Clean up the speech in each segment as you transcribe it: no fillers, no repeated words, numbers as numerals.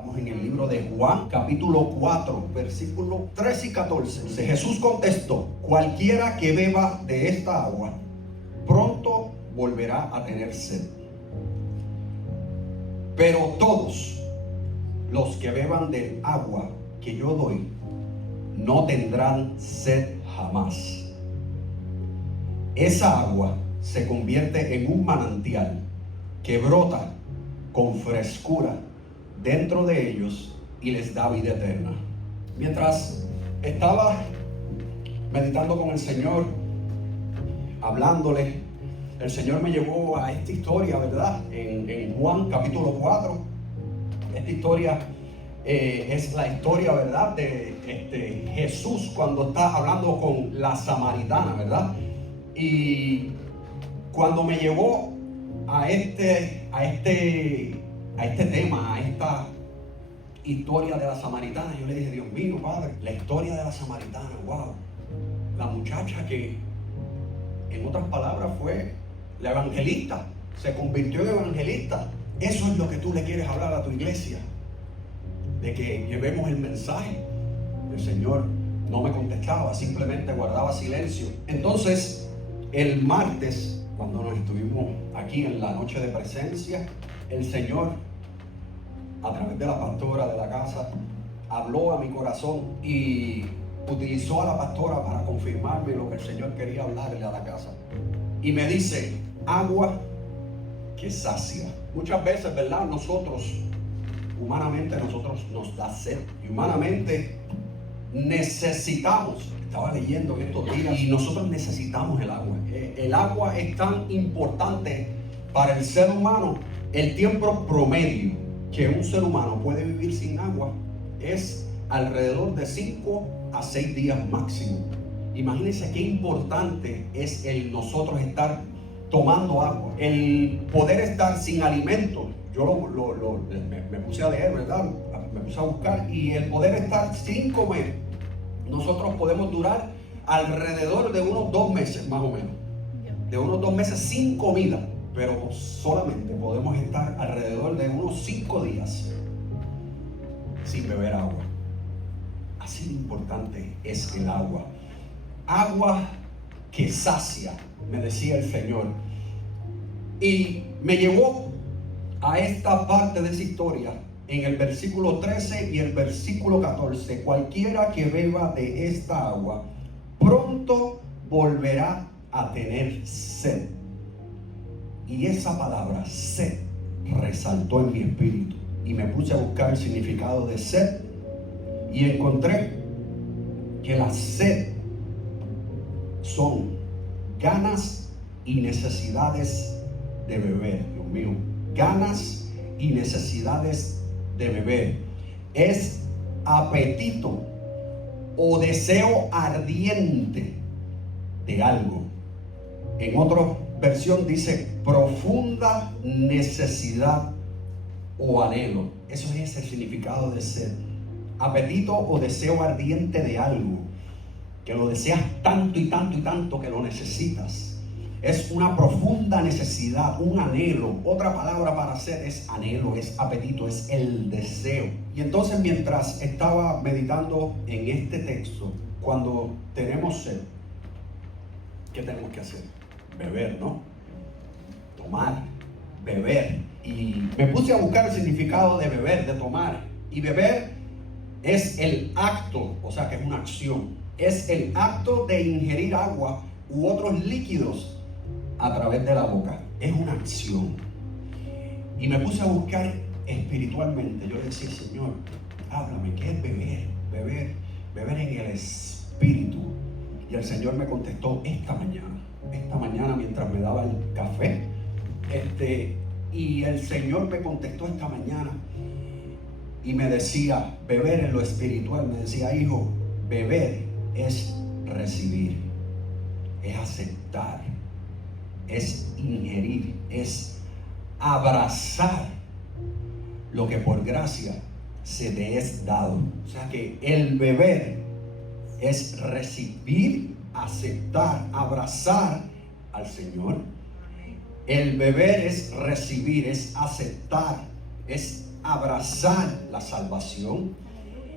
Estamos en el libro de Juan, capítulo 4, versículos 13 y 14. Dice, Jesús contestó: cualquiera que beba de esta agua, pronto volverá a tener sed. Pero todos los que beban del agua que yo doy, no tendrán sed jamás. Esa agua se convierte en un manantial que brota con frescura dentro de ellos y les da vida eterna. Mientras estaba meditando con el Señor, hablándole, el Señor me llevó a esta historia, ¿verdad? En Juan capítulo 4. Esta historia es la historia, ¿verdad? De Jesús cuando está hablando con la samaritana, ¿verdad? Y cuando me llevó a este tema, a esta historia de la samaritana, yo le dije, Dios mío, Padre, la historia de la samaritana, wow. La muchacha que, en otras palabras, fue la evangelista, se convirtió en evangelista. Eso es lo que tú le quieres hablar a tu iglesia, de que llevemos el mensaje. El Señor no me contestaba, simplemente guardaba silencio. Entonces, el martes, cuando nos estuvimos aquí en la noche de presencia, el Señor, a través de la pastora de la casa, habló a mi corazón y utilizó a la pastora para confirmarme lo que el Señor quería hablarle a la casa. Y me dice, agua que sacia. Muchas veces, ¿verdad? Humanamente nos da sed. Y humanamente necesitamos. Estaba leyendo estos días y nosotros necesitamos el agua. El agua es tan importante para el ser humano. El tiempo promedio que un ser humano puede vivir sin agua es alrededor de 5 a 6 días máximo. Imagínense qué importante es el nosotros estar tomando agua, el poder estar sin alimento. Yo me puse a leer, ¿verdad? Me puse a buscar, y el poder estar sin comer, nosotros podemos durar alrededor de unos 2 meses más o menos, de unos 2 meses sin comida, pero solamente podemos estar alrededor de unos 5 días sin beber agua. Así de importante es el agua. Agua que sacia, me decía el Señor. Y me llevó a esta parte de esa historia en el versículo 13 y el versículo 14. Cualquiera que beba de esta agua, pronto volverá a tener sed. Y esa palabra sed resaltó en mi espíritu. Y me puse a buscar el significado de sed. Y encontré que la sed son ganas y necesidades de beber. Dios mío, ganas y necesidades de beber. Es apetito o deseo ardiente de algo. En otra versión dice profunda necesidad o anhelo. Eso es el significado de sed. Apetito o deseo ardiente de algo, que lo deseas tanto y tanto y tanto que lo necesitas. Es una profunda necesidad, un anhelo. Otra palabra para sed es anhelo, es apetito, es el deseo. Y entonces, mientras estaba meditando en este texto, cuando tenemos sed, ¿qué tenemos que hacer? Beber, ¿no? Tomar, beber. Y me puse a buscar el significado de beber, de tomar. Y beber es el acto, o sea que es una acción. Es el acto de ingerir agua u otros líquidos a través de la boca. Es una acción. Y me puse a buscar espiritualmente. Yo le decía, Señor, háblame, ¿qué es beber? Beber en el espíritu. Y el Señor me contestó esta mañana mientras me daba el café. Y el Señor me contestó esta mañana y me decía, beber en lo espiritual. Me decía, hijo, beber es recibir, es aceptar, es ingerir, es abrazar lo que por gracia se te es dado. O sea que el beber es recibir, aceptar, abrazar al Señor. El beber es recibir, es aceptar, es abrazar la salvación.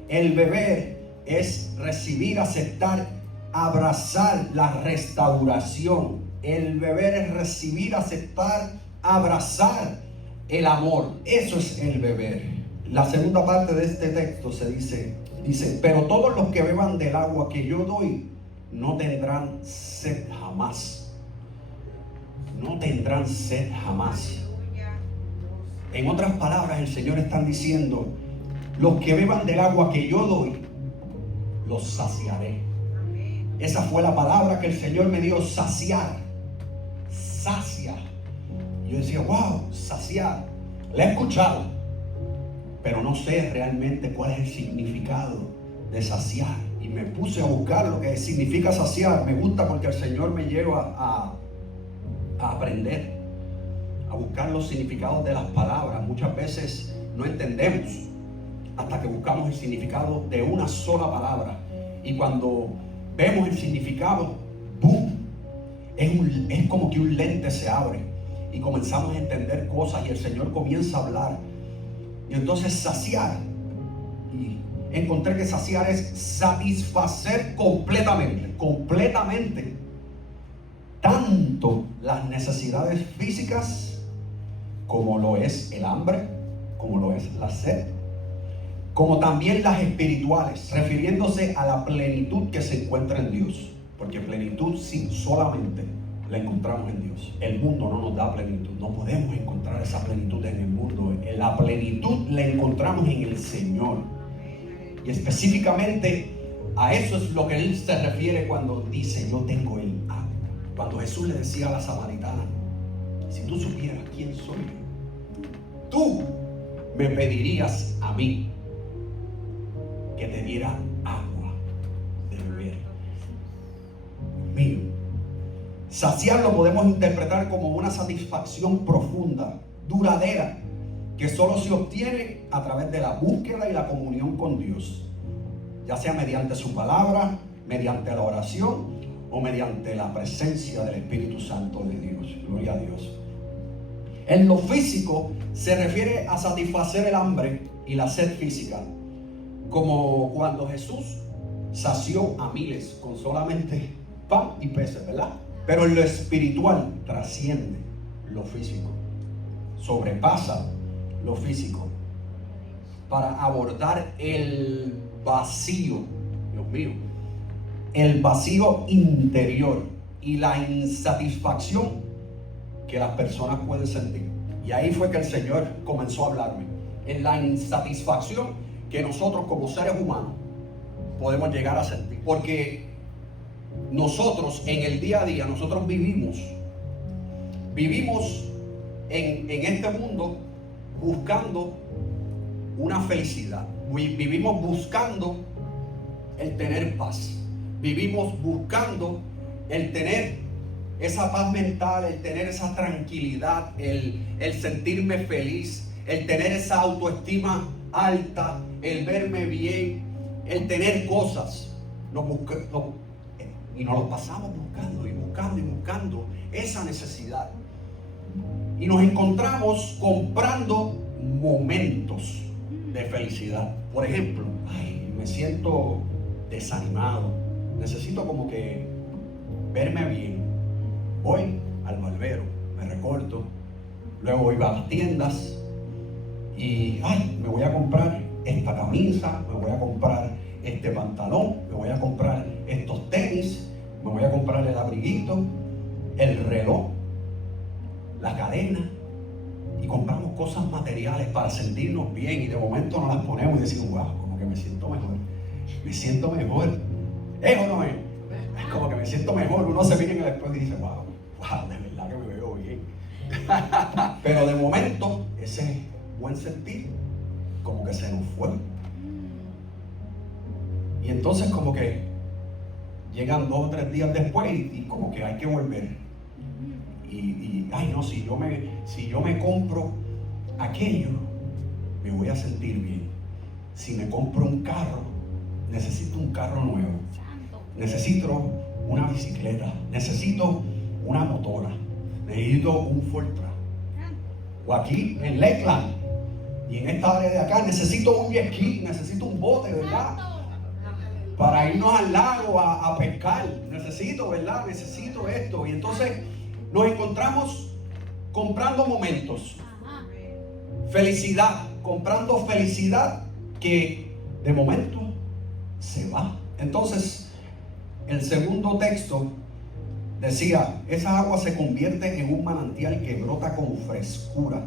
El beber es recibir, aceptar, abrazar la restauración. El beber es recibir, aceptar, abrazar el amor. Eso es el beber. La segunda parte de este texto se dice, pero todos los que beban del agua que yo doy no tendrán sed jamás. No tendrán sed jamás. En otras palabras, el Señor está diciendo, los que beban del agua que yo doy, los saciaré. Esa fue la palabra que el Señor me dio, saciar. Sacia. Yo decía, wow, saciar. La he escuchado, pero no sé realmente cuál es el significado de saciar. Y me puse a buscar lo que significa saciar. Me gusta porque el Señor me lleva a aprender, a buscar los significados de las palabras. Muchas veces no entendemos hasta que buscamos el significado de una sola palabra. Y cuando vemos el significado, ¡boom! Es como que un lente se abre y comenzamos a entender cosas y el Señor comienza a hablar. Y entonces saciar, y encontré que saciar es satisfacer completamente, tanto las necesidades físicas como lo es el hambre, como lo es la sed, como también las espirituales, refiriéndose a la plenitud que se encuentra en Dios. Porque plenitud sí, solamente la encontramos en Dios. El mundo no nos da plenitud, no podemos encontrar esa plenitud en el mundo. La plenitud la encontramos en el Señor. Y específicamente a eso es lo que Él se refiere cuando dice, yo tengo el agua. Cuando Jesús le decía a la samaritana, si tú supieras quién soy yo, tú me pedirías a mí que te diera agua de beber. Mío. Saciar lo podemos interpretar como una satisfacción profunda, duradera, que solo se obtiene a través de la búsqueda y la comunión con Dios, ya sea mediante su palabra, mediante la oración o mediante la presencia del Espíritu Santo de Dios. Gloria a Dios. En lo físico se refiere a satisfacer el hambre y la sed física, como cuando Jesús sació a miles con solamente pan y peces, ¿verdad? Pero en lo espiritual trasciende lo físico, sobrepasa lo físico, para abordar el vacío, Dios mío, el vacío interior y la insatisfacción que las personas pueden sentir. Y ahí fue que el Señor comenzó a hablarme, en la insatisfacción que nosotros como seres humanos podemos llegar a sentir. Porque nosotros en el día a día, nosotros vivimos en este mundo buscando una felicidad. Vivimos buscando el tener paz. Vivimos buscando el tener esa paz mental, el tener esa tranquilidad, el sentirme feliz, el tener esa autoestima alta, el verme bien, el tener cosas. Y nos lo pasamos buscando esa necesidad. Y nos encontramos comprando momentos de felicidad. Por ejemplo, me siento desanimado, necesito como que verme bien. Voy al barbero, me recorto, luego voy a las tiendas y me voy a comprar esta camisa, me voy a comprar este pantalón, me voy a comprar estos tenis, me voy a comprar el abriguito, el reloj, la cadena, y compramos cosas materiales para sentirnos bien, y de momento nos las ponemos y decimos, wow, como que me siento mejor, ¿o no es? Como que me siento mejor. Uno se mira en el espejo y dice, wow, de verdad que me veo bien. Pero de momento ese buen sentir como que se nos fue. Y entonces como que llegan 2 o 3 días después y como que hay que volver. Si yo me compro aquello, me voy a sentir bien. Si me compro un carro, necesito un carro nuevo. Necesito una bicicleta. Necesito una motora. Necesito un Fortran. O aquí en Lakeland, Y en esta área de acá necesito un jet ski, necesito un bote, ¿verdad? Para irnos al lago a pescar. Necesito, ¿verdad? Necesito esto. Y entonces nos encontramos comprando momentos. Felicidad, comprando felicidad que de momento se va. Entonces, el segundo texto decía, esa agua se convierte en un manantial que brota con frescura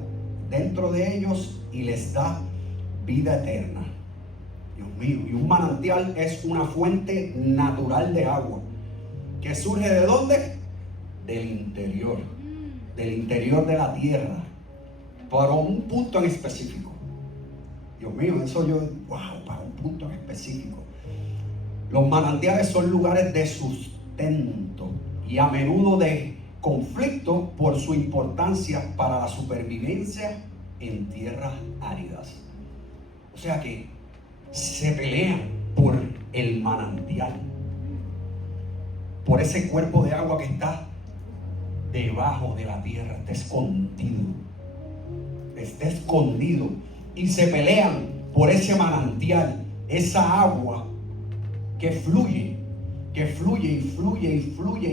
dentro de ellos y les da vida eterna. Dios mío, y un manantial es una fuente natural de agua que surge ¿de dónde? Del interior de la tierra, para un punto en específico. Dios mío, eso yo, wow, para un punto en específico. Los manantiales son lugares de sustento y a menudo de conflicto por su importancia para la supervivencia en tierras áridas. O sea que se pelean por el manantial, por ese cuerpo de agua que está debajo de la tierra, está escondido, y se pelean por ese manantial, esa agua que fluye y fluye y fluye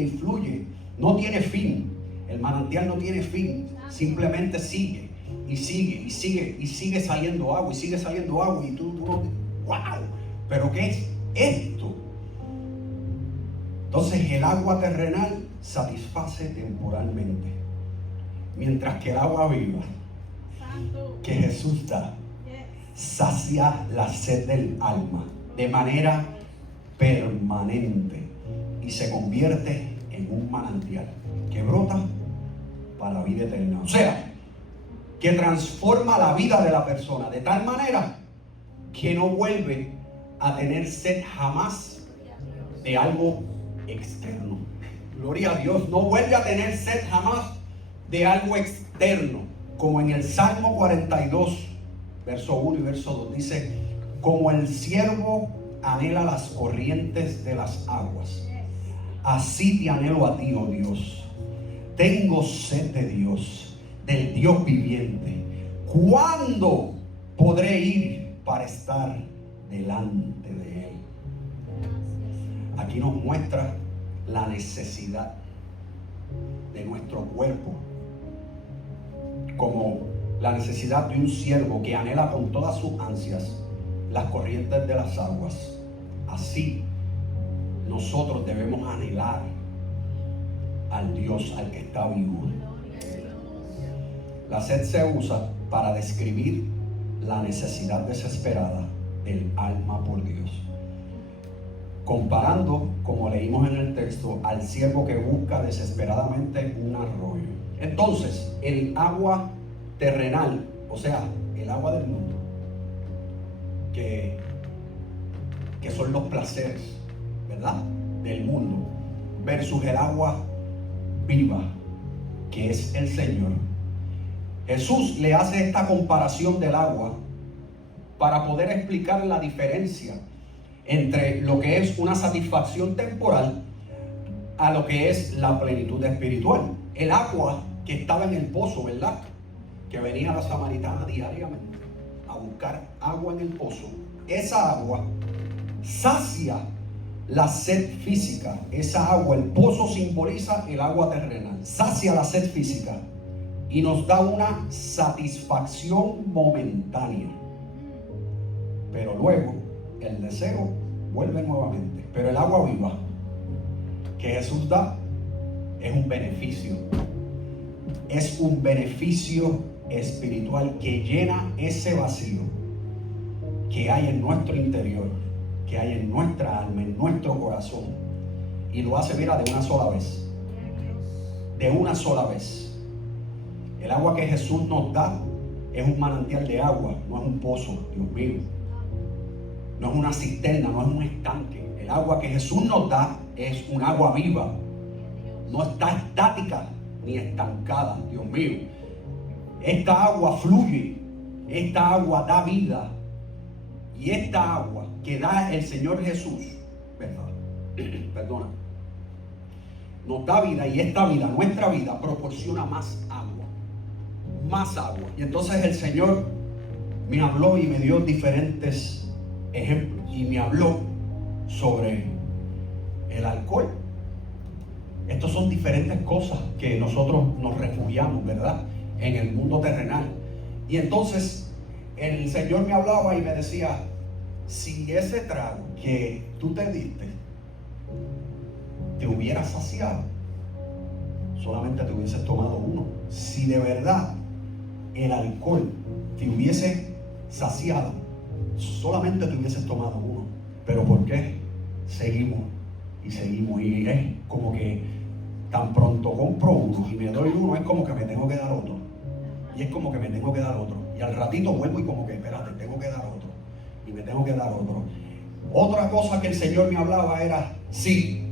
y fluye. No tiene fin. El manantial no tiene fin. Simplemente sigue y sigue y sigue y sigue saliendo agua y sigue saliendo agua. Y tú no, wow. ¿Pero qué es esto? Entonces el agua terrenal satisface temporalmente, mientras que el agua viva que Jesús da sacia la sed del alma de manera permanente y se convierte en un manantial que brota para la vida eterna. O sea, que transforma la vida de la persona de tal manera que no vuelve a tener sed jamás de algo externo. Gloria a Dios, no vuelve a tener sed jamás de algo externo, como en el Salmo 42, verso 1 y verso 2 dice, como el siervo anhela las corrientes de las aguas, así te anhelo a ti, oh Dios. Tengo sed de Dios, del Dios viviente. ¿Cuándo podré ir para estar delante de Él? Aquí nos muestra la necesidad de nuestro cuerpo, como la necesidad de un siervo que anhela con todas sus ansias las corrientes de las aguas. Así nosotros debemos anhelar al Dios, al que está vivo. La sed se usa para describir la necesidad desesperada del alma por Dios, comparando, como leímos en el texto, al siervo que busca desesperadamente un arroyo. Entonces, el agua terrenal, o sea, el agua del mundo, que son los placeres, ¿verdad?, del mundo, versus el agua viva, que es el Señor. Jesús le hace esta comparación del agua para poder explicar la diferencia entre lo que es una satisfacción temporal a lo que es la plenitud espiritual. El agua que estaba en el pozo, ¿verdad?, que venía la samaritana diariamente a buscar agua en el pozo, esa agua sacia la sed física. Esa agua, el pozo simboliza el agua terrenal, sacia la sed física y nos da una satisfacción momentánea, pero luego el deseo vuelve nuevamente. Pero el agua viva que Jesús da es un beneficio espiritual que llena ese vacío que hay en nuestro interior, que hay en nuestra alma, en nuestro corazón, y lo hace, mira, de una sola vez. De una sola vez. El agua que Jesús nos da es un manantial de agua, no es un pozo, Dios mío. No es una cisterna, no es un estanque. El agua que Jesús nos da es un agua viva. No está estática ni estancada, Dios mío. Esta agua fluye, esta agua da vida. Y esta agua que da el Señor Jesús, ¿verdad? Perdona. Nos da vida, y esta vida, nuestra vida, proporciona más agua. Más agua. Y entonces el Señor me habló y me dio diferentes ejemplos y me habló sobre el alcohol. Estas son diferentes cosas que nosotros nos refugiamos, ¿verdad?, en el mundo terrenal. Y entonces el Señor me hablaba y me decía: si ese trago que tú te diste te hubiera saciado, solamente te hubieses tomado uno. Si de verdad el alcohol te hubiese saciado, solamente te hubieses tomado uno. Pero ¿por qué seguimos y seguimos? Y es como que tan pronto compro uno y me doy uno, es como que me tengo que dar otro. Y es como que me tengo que dar otro. Y al ratito vuelvo y como que, espérate, tengo que dar otro. Y me tengo que dar otro. Otra cosa que el Señor me hablaba era: si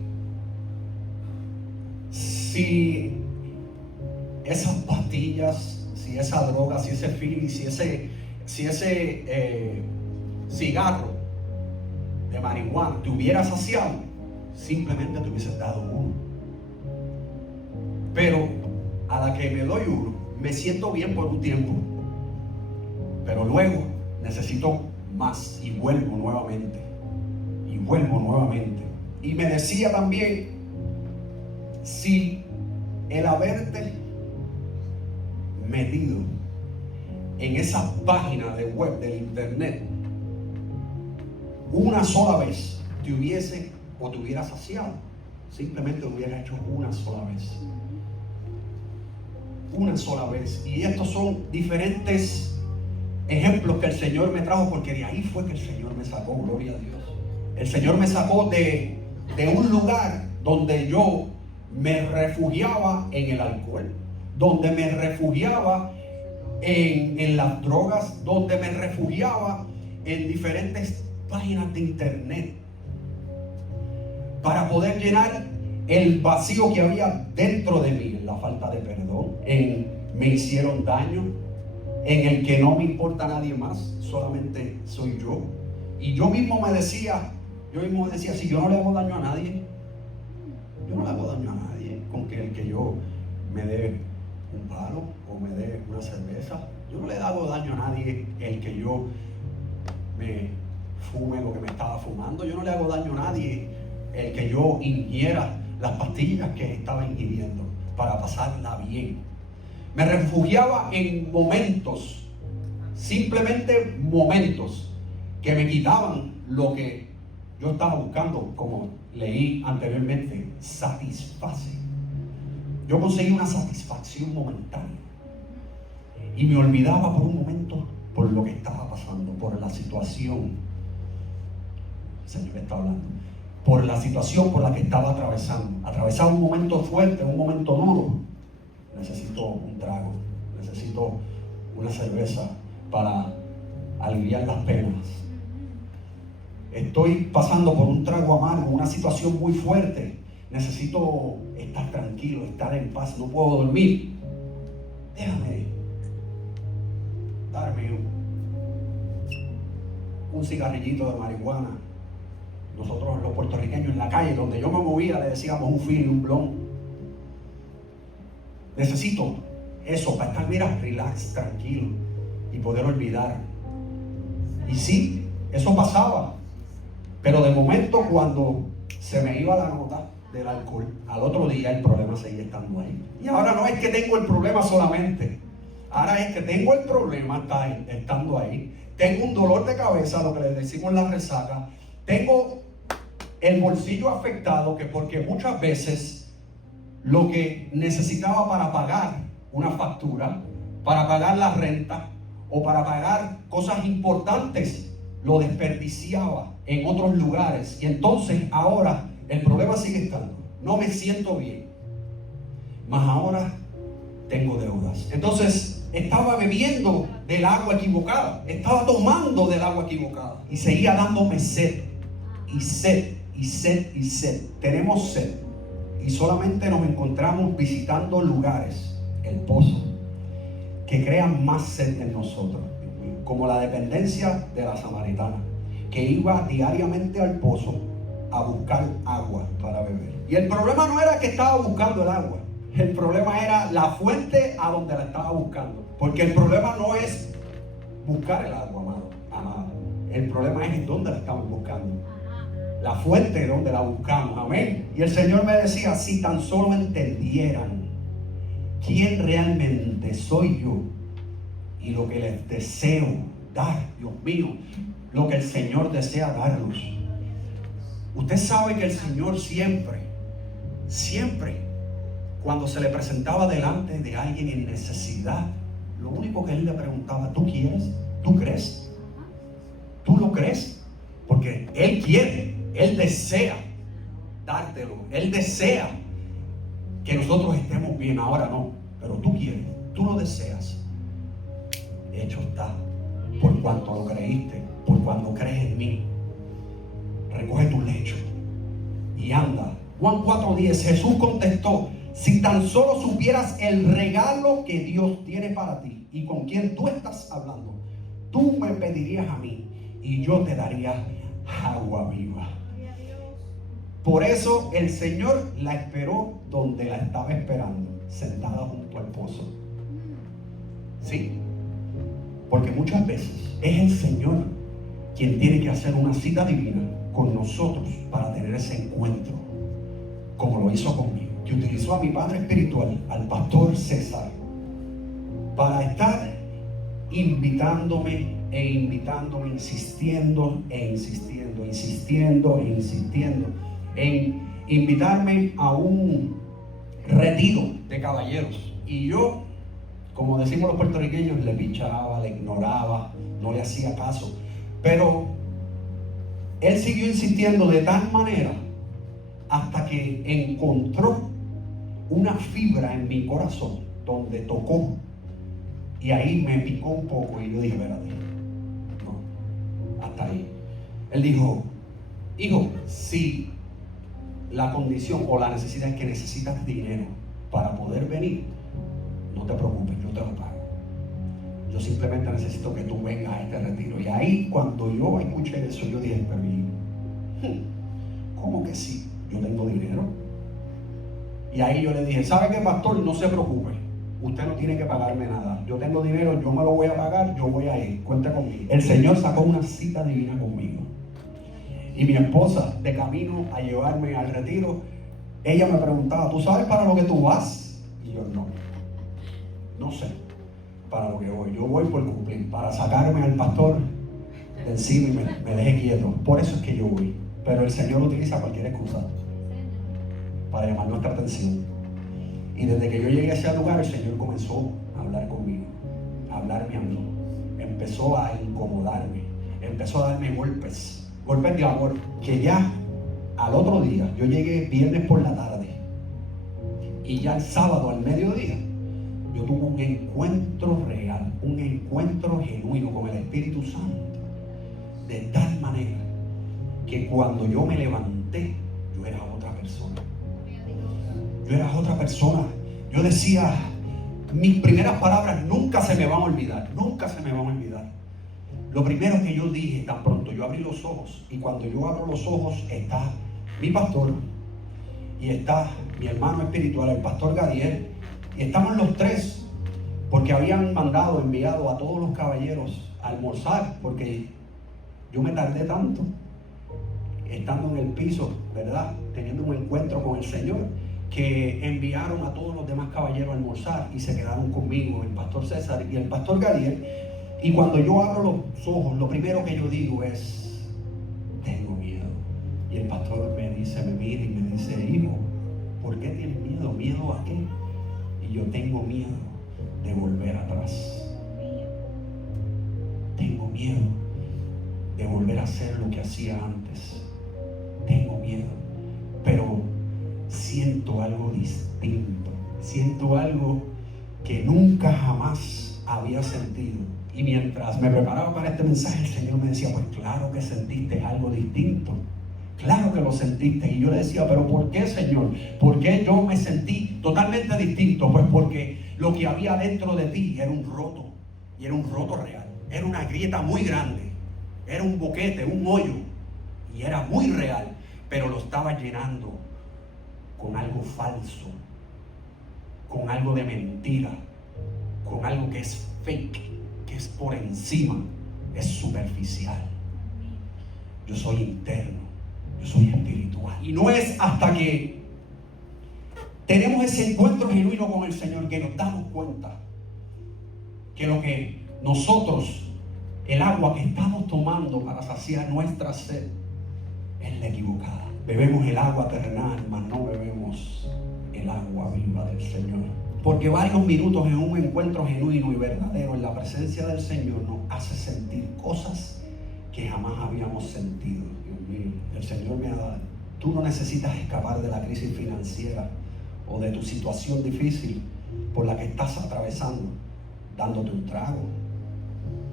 esas pastillas, si esa droga, si ese feeling, si ese cigarro de marihuana te hubiera saciado, simplemente te hubieses dado uno. Pero a la que me doy uno, me siento bien por un tiempo, pero luego necesito más y vuelvo nuevamente. Y me decía también: si el haberte metido en esa página de web del internet una sola vez te hubiera saciado, simplemente lo hubiera hecho una sola vez. Y estos son diferentes ejemplos que el Señor me trajo, porque de ahí fue que el Señor me sacó, gloria a Dios. El Señor me sacó de un lugar donde yo me refugiaba en el alcohol, donde me refugiaba en las drogas, donde me refugiaba en diferentes páginas de internet, para poder llenar el vacío que había dentro de mí, en la falta de perdón, en me hicieron daño, en el que no me importa nadie más, solamente soy yo. Y yo mismo me decía, si yo no le hago daño a nadie, con que el que yo me dé un palo o me dé una cerveza, yo no le hago daño a nadie el que yo me fume lo que me estaba fumando, yo no le hago daño a nadie el que yo ingiera las pastillas que estaba ingiriendo para pasarla bien. Me refugiaba en momentos, simplemente momentos, que me quitaban lo que yo estaba buscando, como leí anteriormente, satisface. Yo conseguí una satisfacción momentánea y me olvidaba por un momento por lo que estaba pasando, por la situación. El Señor está hablando. Por la situación por la que estaba atravesando. Atravesaba un momento fuerte, un momento duro. Necesito un trago, necesito una cerveza para aliviar las penas. Estoy pasando por un trago amargo, una situación muy fuerte. Necesito estar tranquilo, estar en paz, no puedo dormir. Déjame darme un cigarrillito de marihuana. Nosotros los puertorriqueños en la calle donde yo me movía le decíamos un fil, un blon. Necesito eso para estar, mira, relax, tranquilo y poder olvidar. Y sí, eso pasaba. Pero de momento, cuando se me iba la nota del alcohol, al otro día el problema seguía estando ahí. Y ahora no es que tengo el problema solamente, ahora es que tengo el problema estando ahí. Tengo un dolor de cabeza, lo que le decimos la resaca. Tengo el bolsillo afectado, porque muchas veces lo que necesitaba para pagar una factura, para pagar la renta o para pagar cosas importantes, lo desperdiciaba en otros lugares. Y entonces ahora el problema sigue estando. No me siento bien, mas ahora tengo deudas. Entonces estaba bebiendo del agua equivocada, estaba tomando del agua equivocada y seguía dándome sed y sed y sed y sed. Tenemos sed y solamente nos encontramos visitando lugares, el pozo, que crean más sed en nosotros, como la dependencia de la samaritana, que iba diariamente al pozo a buscar agua para beber. Y el problema no era que estaba buscando el agua, el problema era la fuente a donde la estaba buscando. Porque el problema no es buscar el agua, amado. El problema es en dónde la estamos buscando. La fuente, donde la buscamos. Amén. Y el Señor me decía, si tan solo entendieran quién realmente soy yo y lo que les deseo dar, Dios mío, lo que el Señor desea darnos. Usted sabe que el Señor siempre, cuando se le presentaba delante de alguien en necesidad, lo único que Él le preguntaba, ¿tú quieres? ¿Tú crees? ¿Tú lo crees? Porque Él quiere, Él desea dártelo, Él desea que nosotros estemos bien. Ahora no, pero tú quieres, tú lo deseas. Hecho está, por cuanto lo creíste, por cuanto crees en mí. Recoge tu lecho y anda. Juan 4:10, Jesús contestó, si tan solo supieras el regalo que Dios tiene para ti y con quien tú estás hablando, tú me pedirías a mí y yo te daría agua viva. Por eso el Señor la esperó donde la estaba esperando, sentada junto al pozo. Sí, porque muchas veces es el Señor quien tiene que hacer una cita divina con nosotros para tener ese encuentro, como lo hizo conmigo, que utilizó a mi padre espiritual, al pastor César, para estar invitándome, insistiendo en invitarme a un retiro de caballeros. Y yo, como decimos los puertorriqueños, le pichaba, le ignoraba, no le hacía caso. Pero él siguió insistiendo de tal manera hasta que encontró una fibra en mi corazón donde tocó, y ahí me picó un poco y yo dije, espérate, no, hasta ahí. Él dijo, hijo, si la condición o la necesidad es que necesitas dinero para poder venir, no te preocupes, yo te lo pago. Yo simplemente necesito que tú vengas a este retiro. Y ahí, cuando yo escuché eso, yo dije, pero ¿cómo que sí? Yo tengo dinero. Y ahí yo le dije, ¿sabe qué, pastor? No se preocupe, usted no tiene que pagarme nada. Yo tengo dinero, yo me lo voy a pagar, yo voy a ir, cuenta conmigo. El Señor sacó una cita divina conmigo. Y mi esposa, de camino a llevarme al retiro, ella me preguntaba, ¿tú sabes para lo que tú vas? Y yo, no sé para lo que voy. Yo voy por cumplir, para sacarme al pastor de encima y me deje quieto. Por eso es que yo voy. Pero el Señor utiliza cualquier excusa para llamar nuestra atención. Y desde que yo llegué a ese lugar, el Señor comenzó a hablar conmigo, a hablarme a mí. Empezó a incomodarme, empezó a darme golpes de amor, que ya al otro día, yo llegué viernes por la tarde y ya el sábado al mediodía yo tuve un encuentro real, un encuentro genuino con el Espíritu Santo, de tal manera que cuando yo me levanté, yo era otra persona. Yo era otra persona. Yo decía, mis primeras palabras nunca se me van a olvidar, nunca se me van a olvidar. Lo primero que yo dije, tan pronto yo abrí los ojos, y cuando yo abro los ojos está mi pastor y está mi hermano espiritual, el pastor Gadiel, y estamos los tres, porque habían enviado a todos los caballeros a almorzar, porque yo me tardé tanto estando en el piso, ¿verdad?, teniendo un encuentro con el Señor, que enviaron a todos los demás caballeros a almorzar y se quedaron conmigo, el pastor César y el pastor Gadiel. Y cuando yo abro los ojos, lo primero que yo digo es, tengo miedo. Y el pastor me mira y me dice, hijo, ¿por qué tienes miedo? ¿Miedo a qué? Y yo tengo miedo de volver atrás. Tengo miedo de volver a hacer lo que hacía antes. Tengo miedo, pero siento algo distinto. Siento algo que nunca jamás había sentido. Y mientras me preparaba para este mensaje, el Señor me decía, pues claro que sentiste algo distinto. Claro que lo sentiste. Y yo le decía, pero ¿por qué, Señor? ¿Por qué yo me sentí totalmente distinto? Pues porque lo que había dentro de ti era un roto. Y era un roto real. Era una grieta muy grande. Era un boquete, un hoyo. Y era muy real. Pero lo estaba llenando con algo falso. Con algo de mentira. Con algo que es fake. que es por encima, es superficial. Yo soy interno, yo soy espiritual. Y no es hasta que tenemos ese encuentro genuino con el Señor que nos damos cuenta que lo que nosotros, el agua que estamos tomando para saciar nuestra sed, es la equivocada. Bebemos el agua terrenal, mas no bebemos el agua viva del Señor. Porque varios minutos en un encuentro genuino y verdadero en la presencia del Señor nos hace sentir cosas que jamás habíamos sentido. Dios mío, el Señor me ha dado. Tú no necesitas escapar de la crisis financiera o de tu situación difícil por la que estás atravesando, dándote un trago,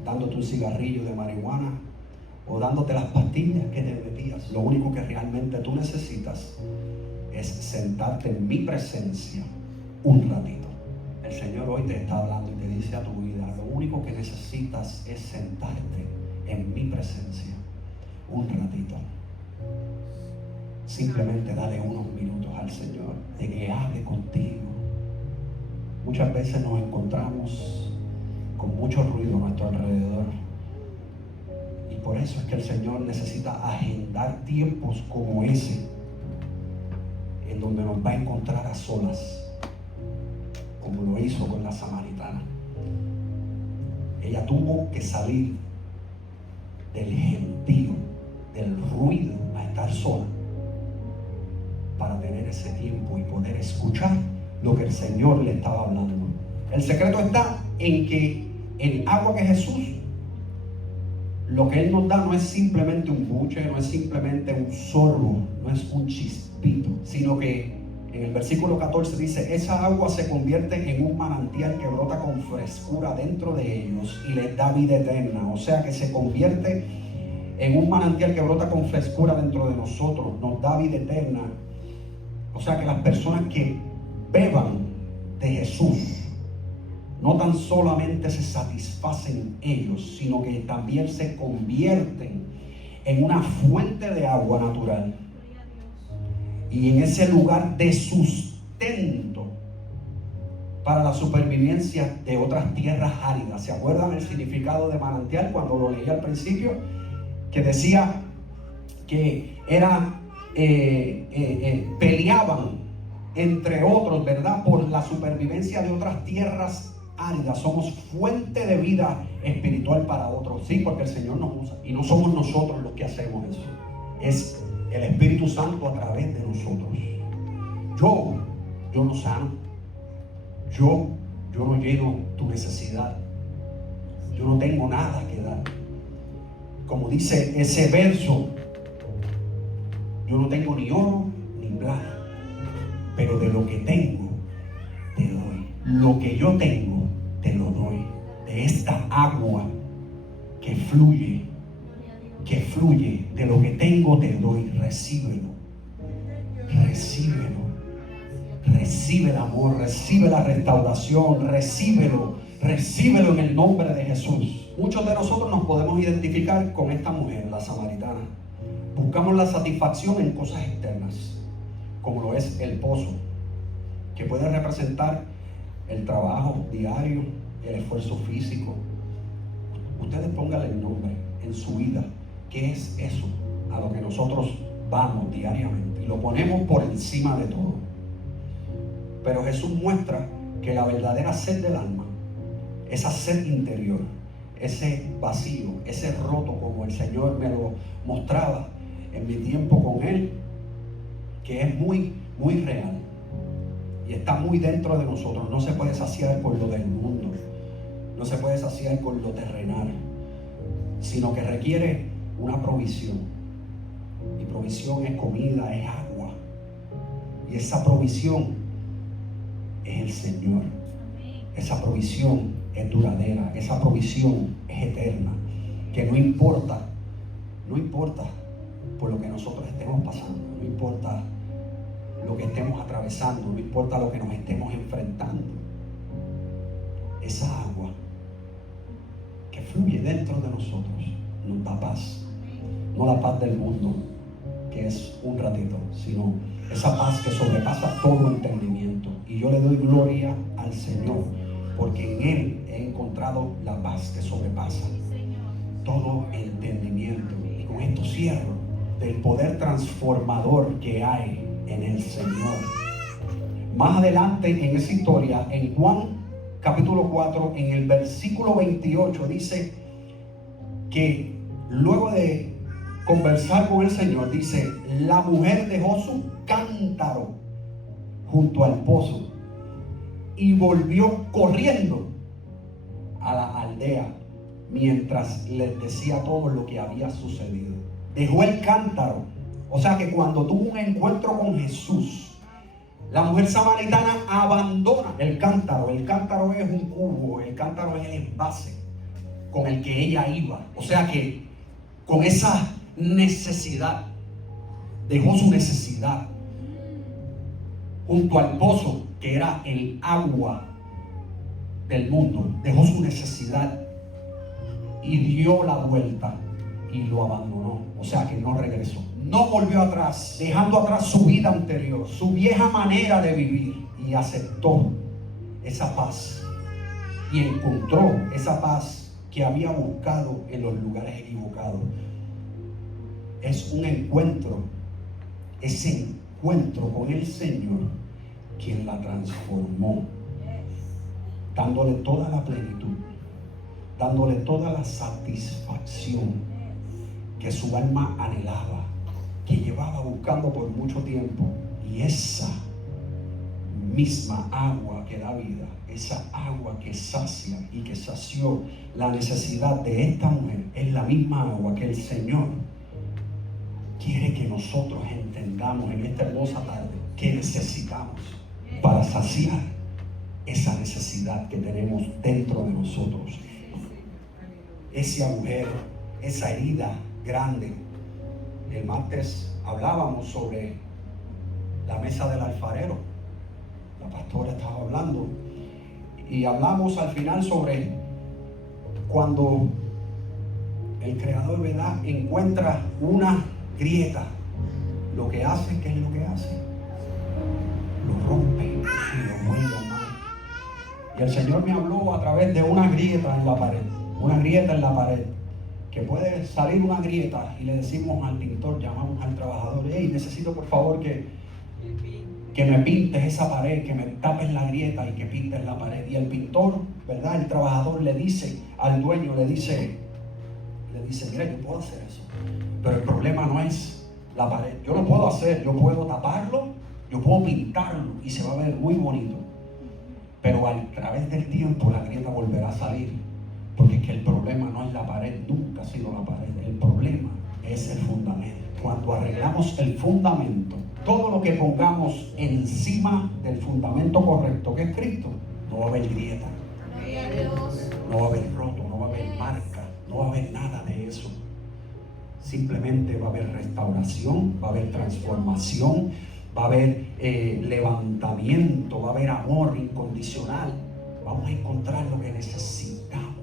dándote un cigarrillo de marihuana o dándote las pastillas que te metías. Lo único que realmente tú necesitas es sentarte en mi presencia un ratito. El Señor hoy te está hablando y te dice a tu vida, lo único que necesitas es sentarte en mi presencia un ratito. Simplemente dale unos minutos al Señor de que hable contigo. Muchas veces nos encontramos con mucho ruido a nuestro alrededor, y por eso es que el Señor necesita agendar tiempos como ese, en donde nos va a encontrar a solas, como lo hizo con la samaritana. Ella tuvo que salir del gentío, del ruido, a estar sola para tener ese tiempo y poder escuchar lo que el Señor le estaba hablando. El secreto está en que el agua que Jesús, lo que Él nos da no es simplemente un buche, no es simplemente un sorbo, no es un chispito, sino que en el versículo 14 dice, esa agua se convierte en un manantial que brota con frescura dentro de ellos y les da vida eterna. O sea que se convierte en un manantial que brota con frescura dentro de nosotros, nos da vida eterna. O sea que las personas que beban de Jesús no tan solamente se satisfacen ellos, sino que también se convierten en una fuente de agua natural y en ese lugar de sustento para la supervivencia de otras tierras áridas. ¿Se acuerdan el significado de manantial cuando lo leí al principio? Que decía que era peleaban entre otros, ¿verdad?, por la supervivencia de otras tierras áridas. Somos fuente de vida espiritual para otros, sí, porque el Señor nos usa y no somos nosotros los que hacemos eso, es el Espíritu Santo a través de nosotros. Yo no sano, yo no lleno tu necesidad, yo no tengo nada que dar. Como dice ese verso, yo no tengo ni oro ni plata, pero de lo que tengo te doy. Lo que yo tengo te lo doy. De esta agua que fluye, de lo que tengo te doy. Recíbelo, recibe el amor, recibe la restauración, recíbelo en el nombre de Jesús. Muchos de nosotros nos podemos identificar con esta mujer, la samaritana. Buscamos la satisfacción en cosas externas, como lo es el pozo, que puede representar el trabajo diario, el esfuerzo físico. Ustedes pónganle el nombre en su vida. ¿Qué es eso a lo que nosotros vamos diariamente? Y lo ponemos por encima de todo. Pero Jesús muestra que la verdadera sed del alma, esa sed interior, ese vacío, ese roto, como el Señor me lo mostraba en mi tiempo con Él, que es muy, muy real y está muy dentro de nosotros. No se puede saciar con lo del mundo, no se puede saciar con lo terrenal, sino que requiere una provisión. Y provisión es comida, es agua, y esa provisión es el Señor. Esa provisión es duradera, esa provisión es eterna, que no importa por lo que nosotros estemos pasando, no importa lo que estemos atravesando, no importa lo que nos estemos enfrentando. Esa agua que fluye dentro de nosotros nos da paz, no la paz del mundo, que es un ratito, sino esa paz que sobrepasa todo entendimiento. Y yo le doy gloria al Señor porque en Él he encontrado la paz que sobrepasa todo entendimiento. Y con esto cierro, del poder transformador que hay en el Señor. Más adelante en esa historia, en Juan capítulo 4, en el versículo 28, dice que luego de conversar con el Señor, dice: la mujer dejó su cántaro junto al pozo y volvió corriendo a la aldea mientras les decía todo lo que había sucedido. Dejó el cántaro. O sea que cuando tuvo un encuentro con Jesús, la mujer samaritana abandona el cántaro. El cántaro es un cubo, el cántaro es el envase con el que ella iba. O sea que con esa necesidad, dejó su necesidad junto al pozo, que era el agua del mundo. Dejó su necesidad y dio la vuelta y lo abandonó. O sea que no regresó, no volvió atrás, dejando atrás su vida anterior, su vieja manera de vivir, y aceptó esa paz y encontró esa paz que había buscado en los lugares equivocados. Es un encuentro, ese encuentro con el Señor, quien la transformó, dándole toda la plenitud, dándole toda la satisfacción que su alma anhelaba, que llevaba buscando por mucho tiempo. Y esa misma agua que da vida, esa agua que sacia y que sació la necesidad de esta mujer, es la misma agua que el Señor quiere que nosotros entendamos en esta hermosa tarde que necesitamos para saciar esa necesidad que tenemos dentro de nosotros. Ese agujero, esa herida grande. El martes hablábamos sobre la mesa del alfarero. La pastora estaba hablando y hablamos al final sobre cuando el Creador, ¿verdad?, encuentra una grieta. Lo que hace, ¿qué es lo que hace? Lo rompe y lo vuelve a armar. Y el Señor me habló a través de una grieta en la pared. Una grieta en la pared, que puede salir una grieta, y le decimos al pintor, llamamos al trabajador: hey, necesito por favor que me pintes esa pared, que me tapes la grieta y que pintes la pared. Y el pintor, ¿verdad?, el trabajador le dice al dueño, le dice, mira, yo puedo hacer eso, pero el problema no es la pared. Yo lo puedo hacer, yo puedo taparlo, yo puedo pintarlo y se va a ver muy bonito, pero a través del tiempo la grieta volverá a salir, porque es que el problema no es la pared, nunca ha sido la pared. El problema es el fundamento. Cuando arreglamos el fundamento, todo lo que pongamos encima del fundamento correcto, que es Cristo, no va a haber grieta, no va a haber roto, no va a haber marca, no va a haber nada de eso. Simplemente va a haber restauración, va a haber transformación, va a haber levantamiento, va a haber amor incondicional. Vamos a encontrar lo que necesitamos